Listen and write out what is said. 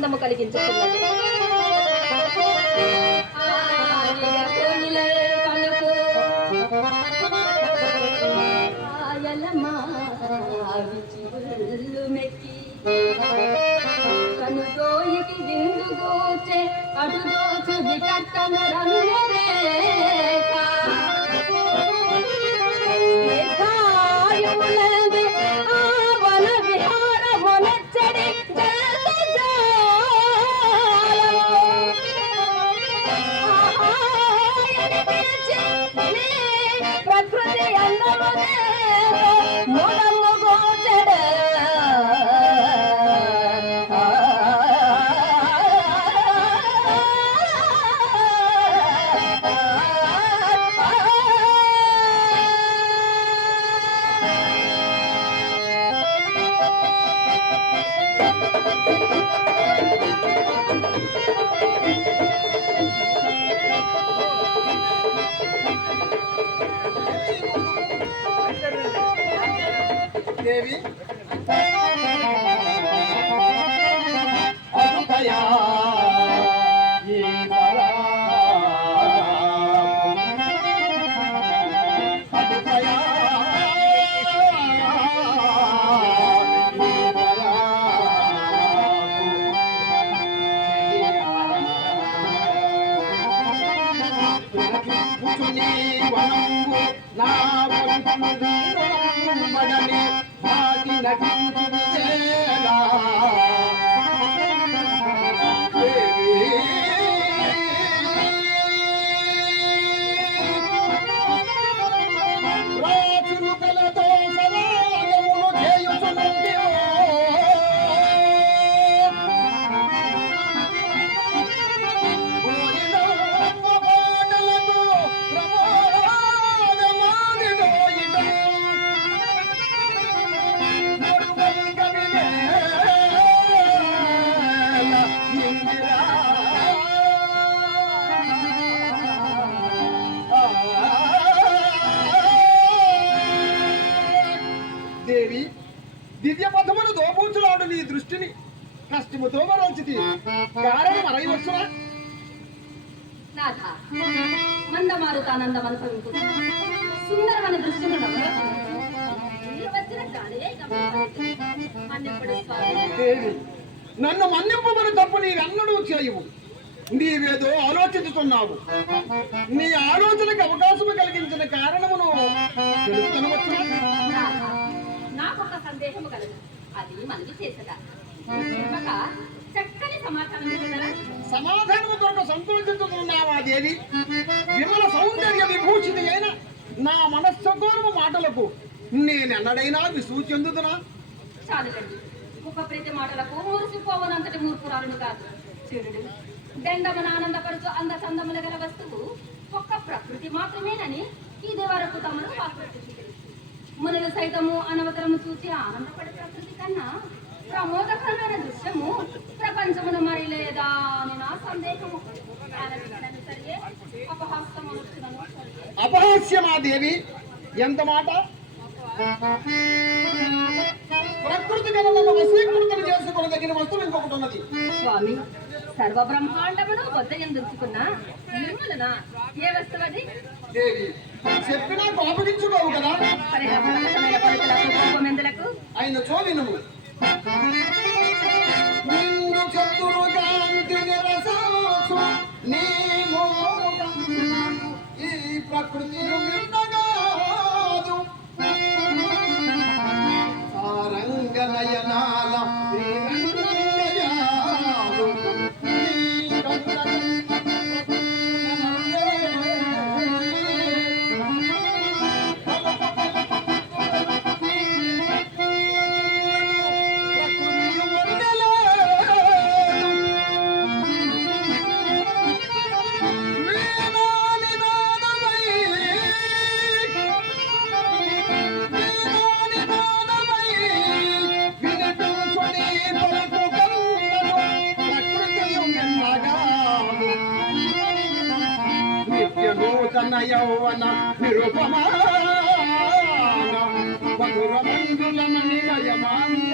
ఆనందము కలిగించుతున్నది. కనుదోయికి విందు గోచే అడుగోచు వికట్టన రంగరేఖ ఆవన విహార మొనచ్చడి ప్రకృతి అందమనే మొదము గోచడ దేవి అదుకయా ఈ పరా అదుకయా వనంబు నా మడని భాగి నటించేలా రాచులు కలతో సరాగములు చేయుచునుండి దేవి దివ్య పథమును దోపూచులాడు నీ దృష్టిని కష్టముతో మరల్చితి కారణం అరయవచ్చునా నాథ మందమారుతానందం అనుభవింపు సుందరమైన దృశ్యము దేవి నన్ను మన్నింపమని తప్పు నీవెన్నడూ చేయవు నీవేదో ఆలోచించుతున్నావు నీ ఆలోచనకు అవకాశము కలిగించిన కారణమును తెలుసుకొనవచ్చునా నాకొక సందేహము కలదు, అది మనవి చేసదా చక్కని సమాధానము కొరకు సంతోషించుతున్నావా దేవి? విమల సౌందర్య విభూషిత అయిన నా మనస్సగోరము మాటలకు నేనెన్నడైనా విసుగు చెందుతున్నా? చాలుకండి, ఒక ప్రీతి మాటలకు మురిసిపోవనంతటి మూర్ఖురాలను కాదు. చెడుడు దండమున ఆనందపరుచు అంద సందముల గల వస్తువు ఒక్క ప్రకృతి మాత్రమేనని ఇది వరకు తమను వాక్పడుతుంది. మునులు సైతము అనవతరము చూచి ఆనందపడే ప్రకృతి కన్నా ప్రమోదకరమైన దృశ్యము ప్రపంచమును మరి లేదా అని నా సందేహము. అపహాస్యమా దేవి? ఎంత మాట! ప్రకృతి కనులను వశీకృతం చేసుకునదగిన వస్తువు ఇంకొకటి ఉన్నది. స్వామి, సర్వ బ్రహ్మాండమును వద్దయందుకున్న నిర్మలన ఏ వస్తువు అది? దేవి చెప్పినా కోపగించుకోవు కదా. ఆయన చోవిను నిన్ను చతురు కాంతి నిరసాసు నీ ఈ ప్రకృతి విన్నగాదు సారంగనయనాల నూతన యౌవన నిరుపమాన మధుర మంజుల నిలయమాంగ